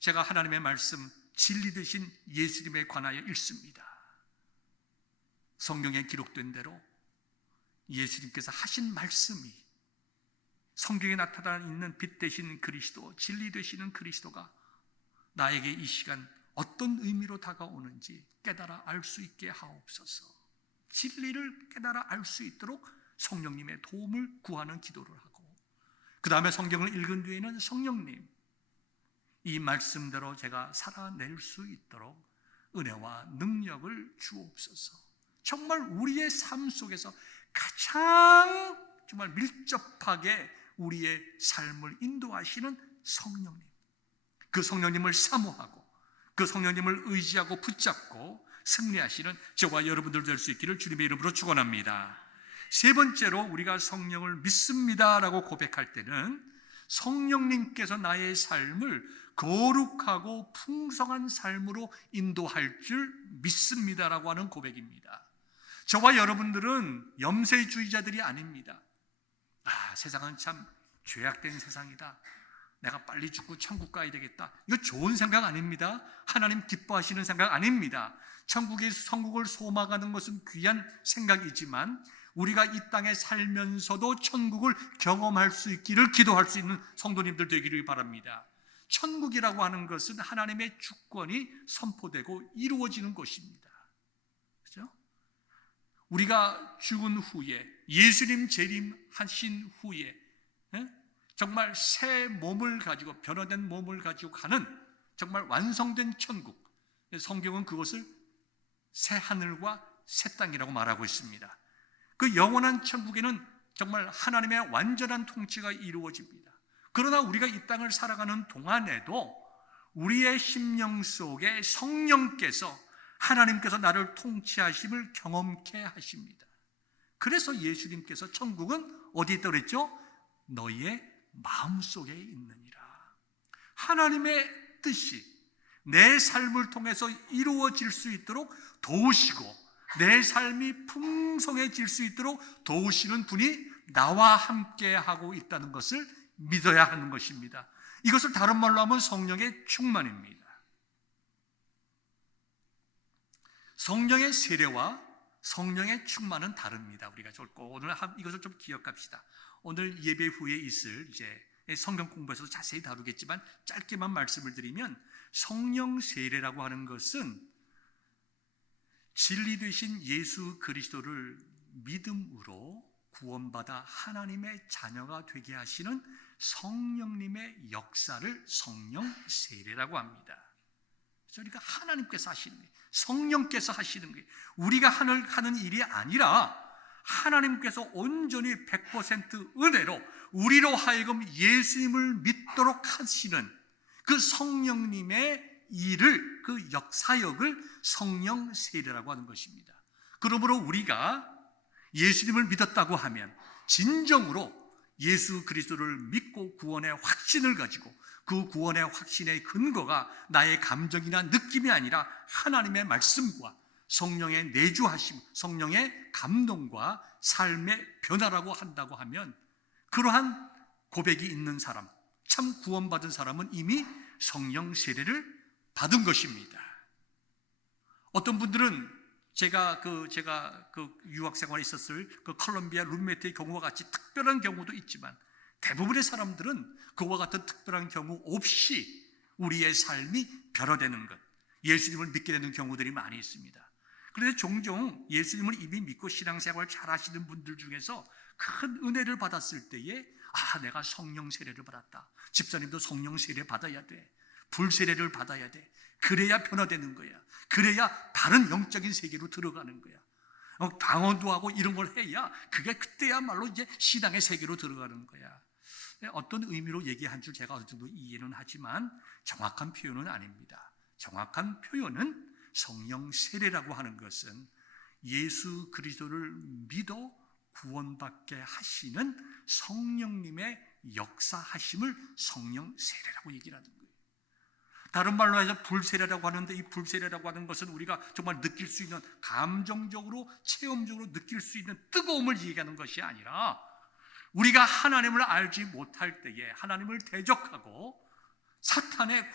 제가 하나님의 말씀 진리 되신 예수님에 관하여 읽습니다. 성경에 기록된 대로 예수님께서 하신 말씀이 성경에 나타나 있는 빛 되신 그리스도, 진리 되시는 그리스도가 나에게 이 시간 어떤 의미로 다가오는지 깨달아 알 수 있게 하옵소서. 진리를 깨달아 알 수 있도록 성령님의 도움을 구하는 기도를 하고, 그 다음에 성경을 읽은 뒤에는 성령님, 이 말씀대로 제가 살아낼 수 있도록 은혜와 능력을 주옵소서. 정말 우리의 삶 속에서 가장 정말 밀접하게 우리의 삶을 인도하시는 성령님, 그 성령님을 사모하고 그 성령님을 의지하고 붙잡고 승리하시는 저와 여러분들 될 수 있기를 주님의 이름으로 축원합니다. 세 번째로, 우리가 성령을 믿습니다라고 고백할 때는 성령님께서 나의 삶을 거룩하고 풍성한 삶으로 인도할 줄 믿습니다라고 하는 고백입니다. 저와 여러분들은 염세주의자들이 아닙니다. 세상은 참 죄악된 세상이다, 내가 빨리 죽고 천국 가야 되겠다, 이거 좋은 생각 아닙니다. 하나님 기뻐하시는 생각 아닙니다. 천국의 성국을 소망하는 것은 귀한 생각이지만 우리가 이 땅에 살면서도 천국을 경험할 수 있기를 기도할 수 있는 성도님들 되기를 바랍니다. 천국이라고 하는 것은 하나님의 주권이 선포되고 이루어지는 곳입니다. 그렇죠? 우리가 죽은 후에, 예수님 재림하신 후에 정말 새 몸을 가지고, 변화된 몸을 가지고 가는 정말 완성된 천국, 성경은 그것을 새 하늘과 새 땅이라고 말하고 있습니다. 그 영원한 천국에는 정말 하나님의 완전한 통치가 이루어집니다. 그러나 우리가 이 땅을 살아가는 동안에도 우리의 심령 속에 성령께서 하나님께서 나를 통치하심을 경험케 하십니다. 그래서 예수님께서 천국은 어디 있다고 그랬죠? 너희의 마음속에 있느니라. 하나님의 뜻이 내 삶을 통해서 이루어질 수 있도록 도우시고 내 삶이 풍성해질 수 있도록 도우시는 분이 나와 함께 하고 있다는 것을 믿어야 하는 것입니다. 이것을 다른 말로 하면 성령의 충만입니다. 성령의 세례와 성령의 충만은 다릅니다. 우리가 오늘 이것을 좀 기억합시다. 오늘 예배 후에 있을 이제 성경 공부에서도 자세히 다루겠지만 짧게만 말씀을 드리면 성령 세례라고 하는 것은 진리 되신 예수 그리스도를 믿음으로 구원받아 하나님의 자녀가 되게 하시는 성령님의 역사를 성령 세례라고 합니다. 그러니까 하나님께서 하시는 거예요. 성령께서 하시는 거예요. 우리가 하는 일이 아니라 하나님께서 온전히 100% 은혜로 우리로 하여금 예수님을 믿도록 하시는 그 성령님의 일을, 그 역사역을 성령 세례라고 하는 것입니다. 그러므로 우리가 예수님을 믿었다고 하면 진정으로 예수 그리스도를 믿고 구원의 확신을 가지고 그 구원의 확신의 근거가 나의 감정이나 느낌이 아니라 하나님의 말씀과 성령의 내주하심, 성령의 감동과 삶의 변화라고 한다고 하면 그러한 고백이 있는 사람, 참 구원받은 사람은 이미 성령 세례를 받은 것입니다. 어떤 분들은 제가 유학 생활에 있었을 그 콜롬비아 룸메이트의 경우와 같이 특별한 경우도 있지만 대부분의 사람들은 그와 같은 특별한 경우 없이 우리의 삶이 변화되는 것, 예수님을 믿게 되는 경우들이 많이 있습니다. 그런데 종종 예수님을 이미 믿고 신앙생활 잘 하시는 분들 중에서 큰 은혜를 받았을 때에 내가 성령 세례를 받았다. 집사님도 성령 세례 받아야 돼. 불세례를 받아야 돼. 그래야 변화되는 거야. 그래야 다른 영적인 세계로 들어가는 거야. 방언도 하고 이런 걸 해야 그게 그때야말로 이제 신앙의 세계로 들어가는 거야. 어떤 의미로 얘기한 줄 제가 어느 정도 이해는 하지만 정확한 표현은 아닙니다. 정확한 표현은 성령 세례라고 하는 것은 예수 그리스도를 믿어 구원받게 하시는 성령님의 역사하심을 성령 세례라고 얘기를 하는 거예요. 다른 말로 해서 불세례라고 하는데 이 불세례라고 하는 것은 우리가 정말 느낄 수 있는 감정적으로 체험적으로 느낄 수 있는 뜨거움을 얘기하는 것이 아니라 우리가 하나님을 알지 못할 때에 하나님을 대적하고 사탄의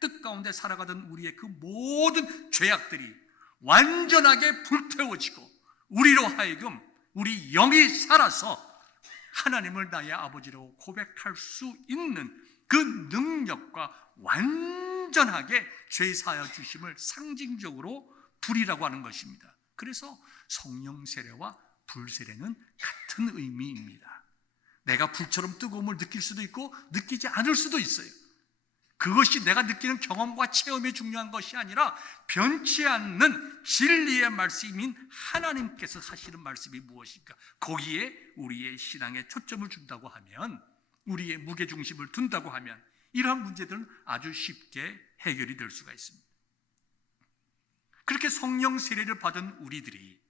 뜻 가운데 살아가던 우리의 그 모든 죄악들이 완전하게 불태워지고 우리로 하여금 우리 영이 살아서 하나님을 나의 아버지라고 고백할 수 있는 그 능력과 완전하게 죄 사하여 주심을 상징적으로 불이라고 하는 것입니다. 그래서 성령 세례와 불세례는 같은 의미입니다. 내가 불처럼 뜨거움을 느낄 수도 있고 느끼지 않을 수도 있어요. 그것이 내가 느끼는 경험과 체험이 중요한 것이 아니라 변치 않는 진리의 말씀인 하나님께서 하시는 말씀이 무엇인가, 거기에 우리의 신앙에 초점을 준다고 하면, 우리의 무게중심을 둔다고 하면 이러한 문제들은 아주 쉽게 해결이 될 수가 있습니다. 그렇게 성령 세례를 받은 우리들이,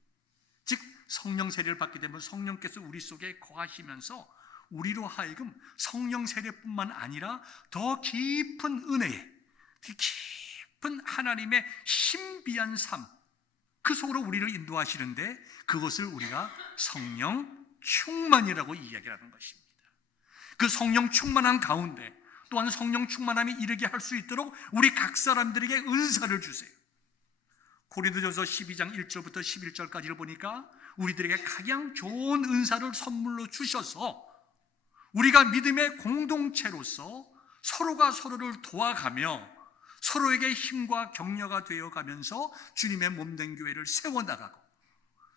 즉 성령 세례를 받게 되면 성령께서 우리 속에 거하시면서 우리로 하여금 성령 세례뿐만 아니라 더 깊은 은혜에, 깊은 하나님의 신비한 삶, 그 속으로 우리를 인도하시는데 그것을 우리가 성령 충만이라고 이야기하는 것입니다. 그 성령 충만한 가운데 또한 성령 충만함이 이르게 할 수 있도록 우리 각 사람들에게 은사를 주세요. 고린도전서 12장 1절부터 11절까지를 보니까 우리들에게 가장 좋은 은사를 선물로 주셔서 우리가 믿음의 공동체로서 서로가 서로를 도와가며 서로에게 힘과 격려가 되어가면서 주님의 몸된 교회를 세워나가고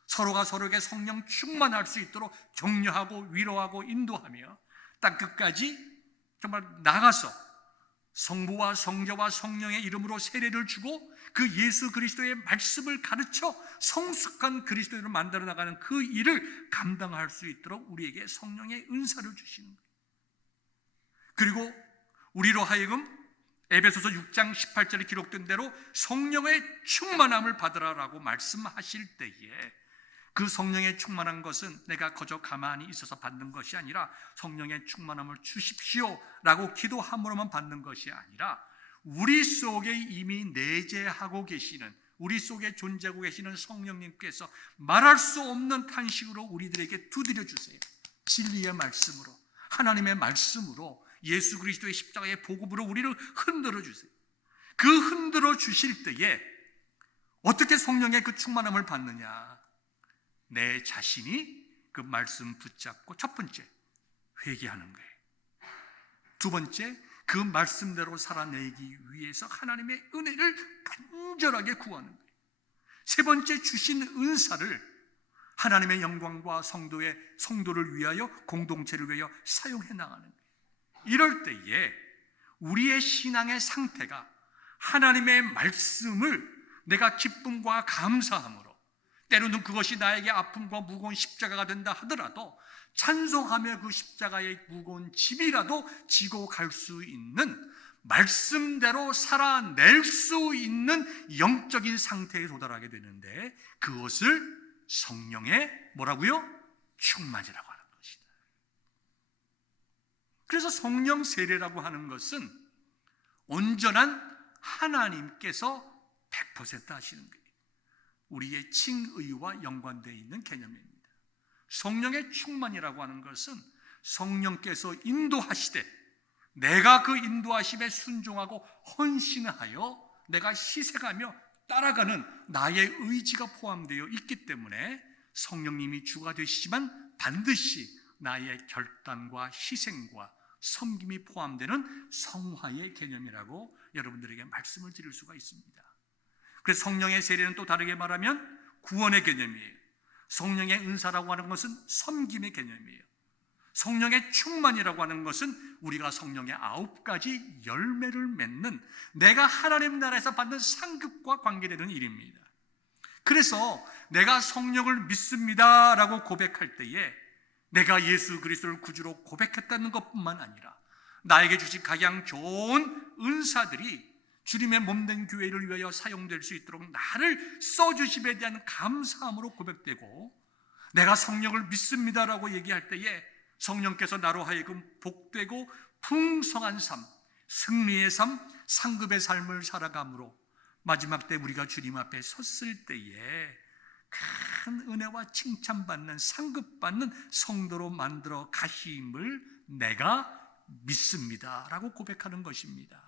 서로가 서로에게 성령 충만할 수 있도록 격려하고 위로하고 인도하며 땅끝까지 정말 나가서 성부와 성자와 성령의 이름으로 세례를 주고 그 예수 그리스도의 말씀을 가르쳐 성숙한 그리스도인으로 만들어 나가는 그 일을 감당할 수 있도록 우리에게 성령의 은사를 주시는 거예요. 그리고 우리로 하여금 에베소서 6장 18절에 기록된 대로 성령의 충만함을 받으라라고 말씀하실 때에 그 성령의 충만한 것은 내가 거저 가만히 있어서 받는 것이 아니라 성령의 충만함을 주십시오라고 기도함으로만 받는 것이 아니라 우리 속에 이미 내재하고 계시는, 우리 속에 존재하고 계시는 성령님께서 말할 수 없는 탄식으로 우리들에게 두드려 주세요. 진리의 말씀으로, 하나님의 말씀으로, 예수 그리스도의 십자가의 복음으로 우리를 흔들어 주세요. 그 흔들어 주실 때에 어떻게 성령의 그 충만함을 받느냐? 내 자신이 그 말씀 붙잡고 첫 번째 회개하는 거예요. 두 번째 그 말씀대로 살아내기 위해서 하나님의 은혜를 간절하게 구하는 거예요. 세 번째 주신 은사를 하나님의 영광과 성도를 위하여, 공동체를 위하여 사용해 나가는 거예요. 이럴 때에 우리의 신앙의 상태가 하나님의 말씀을 내가 기쁨과 감사함으로, 때로는 그것이 나에게 아픔과 무거운 십자가가 된다 하더라도 찬송하며 그 십자가의 무거운 짐이라도 지고 갈 수 있는, 말씀대로 살아낼 수 있는 영적인 상태에 도달하게 되는데, 그것을 성령의 뭐라고요? 충만이라고 하는 것이다. 그래서 성령 세례라고 하는 것은 온전한 하나님께서 100% 하시는 거예요. 우리의 칭의와 연관되어 있는 개념입니다. 성령의 충만이라고 하는 것은 성령께서 인도하시되 내가 그 인도하심에 순종하고 헌신하여 내가 희생하며 따라가는 나의 의지가 포함되어 있기 때문에 성령님이 주가 되시지만 반드시 나의 결단과 희생과 섬김이 포함되는 성화의 개념이라고 여러분들에게 말씀을 드릴 수가 있습니다. 그래서 성령의 세례는 또 다르게 말하면 구원의 개념이에요. 성령의 은사라고 하는 것은 섬김의 개념이에요. 성령의 충만이라고 하는 것은 우리가 성령의 9가지 열매를 맺는, 내가 하나님 나라에서 받는 상급과 관계되는 일입니다. 그래서 내가 성령을 믿습니다 라고 고백할 때에 내가 예수 그리스도를 구주로 고백했다는 것뿐만 아니라 나에게 주신 가장 좋은 은사들이 주님의 몸된 교회를 위하여 사용될 수 있도록 나를 써주심에 대한 감사함으로 고백되고, 내가 성령을 믿습니다라고 얘기할 때에 성령께서 나로 하여금 복되고 풍성한 삶, 승리의 삶, 상급의 삶을 살아감으로 마지막 때 우리가 주님 앞에 섰을 때에 큰 은혜와 칭찬받는, 상급받는 성도로 만들어 가심을 내가 믿습니다 라고 고백하는 것입니다.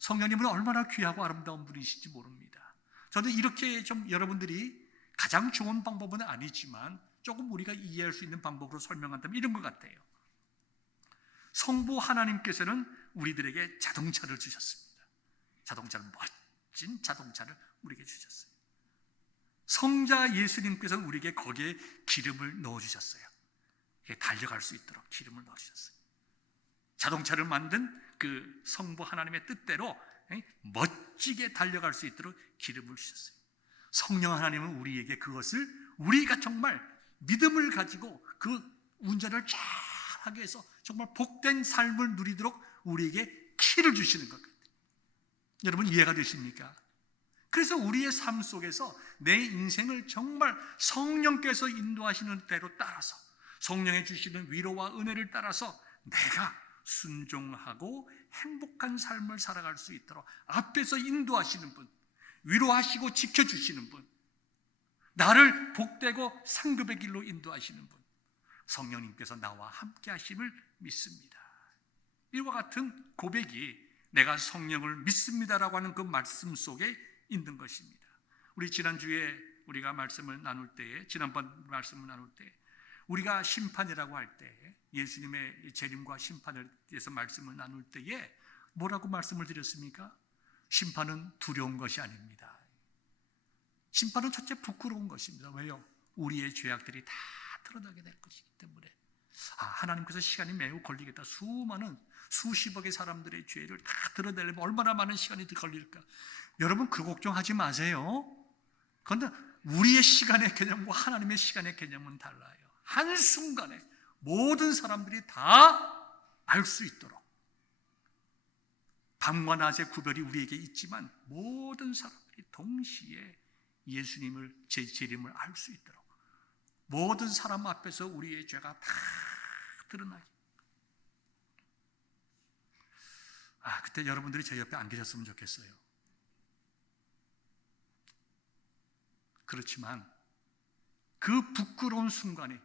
성령님은 얼마나 귀하고 아름다운 분이신지 모릅니다. 저는 이렇게 좀 여러분들이 가장 좋은 방법은 아니지만 조금 우리가 이해할 수 있는 방법으로 설명한다면 이런 것 같아요. 성부 하나님께서는 우리들에게 자동차를 주셨습니다. 자동차를, 멋진 자동차를 우리에게 주셨어요. 성자 예수님께서는 우리에게 거기에 기름을 넣어주셨어요. 달려갈 수 있도록 기름을 넣어주셨어요. 자동차를 만든 그 성부 하나님의 뜻대로 멋지게 달려갈 수 있도록 기름을 주셨어요. 성령 하나님은 우리에게 그것을, 우리가 정말 믿음을 가지고 그 운전을 잘하게 해서 정말 복된 삶을 누리도록 우리에게 키를 주시는 것 같아요. 여러분 이해가 되십니까? 그래서 우리의 삶 속에서 내 인생을 정말 성령께서 인도하시는 대로 따라서, 성령의 주시는 위로와 은혜를 따라서 내가 순종하고 행복한 삶을 살아갈 수 있도록 앞에서 인도하시는 분, 위로하시고 지켜주시는 분, 나를 복되고 상급의 길로 인도하시는 분, 성령님께서 나와 함께 하심을 믿습니다. 이와 같은 고백이 내가 성령을 믿습니다라고 하는 그 말씀 속에 있는 것입니다. 우리 지난주에 우리가 말씀을 나눌 때에, 지난번 말씀을 나눌 때 우리가 심판이라고 할 때, 예수님의 재림과 심판에 대해서 말씀을 나눌 때에 뭐라고 말씀을 드렸습니까? 심판은 두려운 것이 아닙니다. 심판은 첫째 부끄러운 것입니다. 왜요? 우리의 죄악들이 다 드러나게 될 것이기 때문에. 하나님께서 시간이 매우 걸리겠다. 수많은 수십억의 사람들의 죄를 다 드러내려면 얼마나 많은 시간이 더 걸릴까. 여러분 그 걱정하지 마세요. 그런데 우리의 시간의 개념과 하나님의 시간의 개념은 달라요. 한순간에 모든 사람들이 다 알 수 있도록, 밤과 낮의 구별이 우리에게 있지만 모든 사람들이 동시에 예수님을, 제 이름을 알 수 있도록, 모든 사람 앞에서 우리의 죄가 다 드러나게. 그때 여러분들이 제 옆에 안 계셨으면 좋겠어요. 그렇지만 그 부끄러운 순간에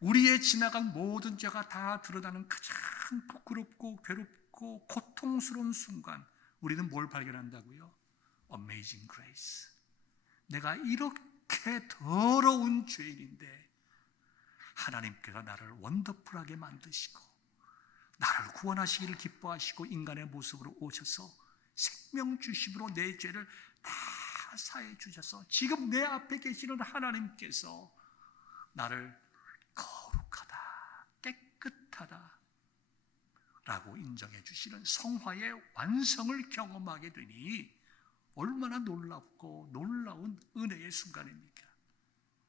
우리의 지나간 모든 죄가 다 드러나는 가장 부끄럽고 괴롭고 고통스러운 순간, 우리는 뭘 발견한다고요? Amazing grace. 내가 이렇게 더러운 죄인인데 하나님께서 나를 원더풀하게 만드시고 나를 구원하시기를 기뻐하시고 인간의 모습으로 오셔서 생명 주심으로 내 죄를 다 사해 주셔서 지금 내 앞에 계시는 하나님께서 나를 거룩하다, 깨끗하다 라고 인정해 주시는 성화의 완성을 경험하게 되니 얼마나 놀랍고 놀라운 은혜의 순간입니까?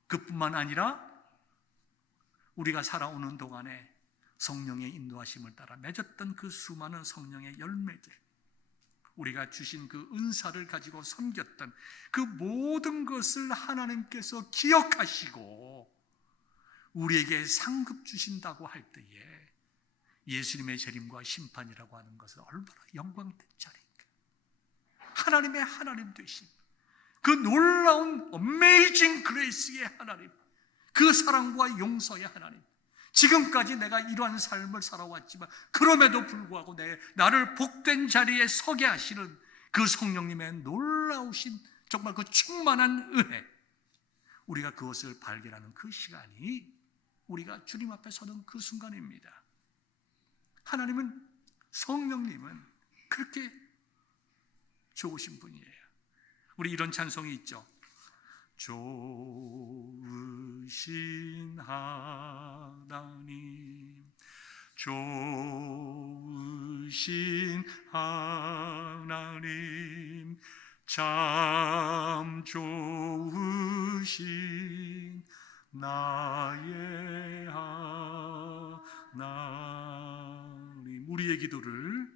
그뿐만 아니라 우리가 살아오는 동안에 성령의 인도하심을 따라 맺었던 그 수많은 성령의 열매들, 우리가 주신 그 은사를 가지고 섬겼던 그 모든 것을 하나님께서 기억하시고 우리에게 상급 주신다고 할 때에 예수님의 재림과 심판이라고 하는 것은 얼마나 영광된 자리인가. 하나님의 하나님 되신 그 놀라운 어메이징 그레이스의 하나님, 그 사랑과 용서의 하나님, 지금까지 내가 이러한 삶을 살아왔지만 그럼에도 불구하고 나를 복된 자리에 서게 하시는 그 성령님의 놀라우신 정말 그 충만한 은혜, 우리가 그것을 발견하는 그 시간이 우리가 주님 앞에 서는 그 순간입니다. 하나님은, 성령님은 그렇게 좋으신 분이에요. 우리 이런 찬송이 있죠. 좋으신 하나님, 좋으신 하나님, 참 좋으신 나의 하나님. 우리의 기도를,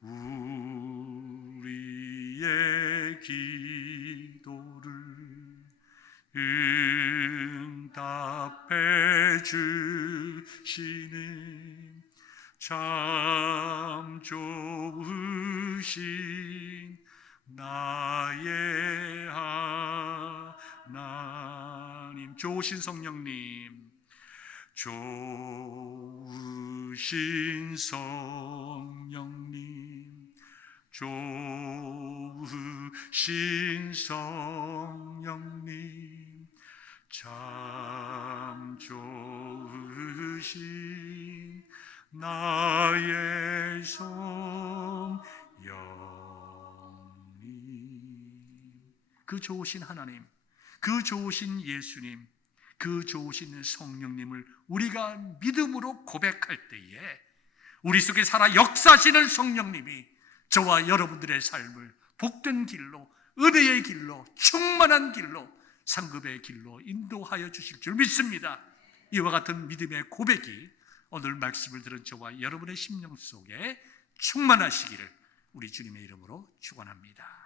우리의 기도를 응답해 주시는 참 좋으신 나의 하나님. 좋으신 성령님, 좋으신 성령님, 좋으신 성령님, 참 좋으신 나의 성령님. 그 좋으신 하나님, 그 좋으신 예수님, 그 좋으신 성령님을 우리가 믿음으로 고백할 때에 우리 속에 살아 역사하시는 성령님이 저와 여러분들의 삶을 복된 길로, 은혜의 길로, 충만한 길로, 상급의 길로 인도하여 주실 줄 믿습니다. 이와 같은 믿음의 고백이 오늘 말씀을 들은 저와 여러분의 심령 속에 충만하시기를 우리 주님의 이름으로 축원합니다.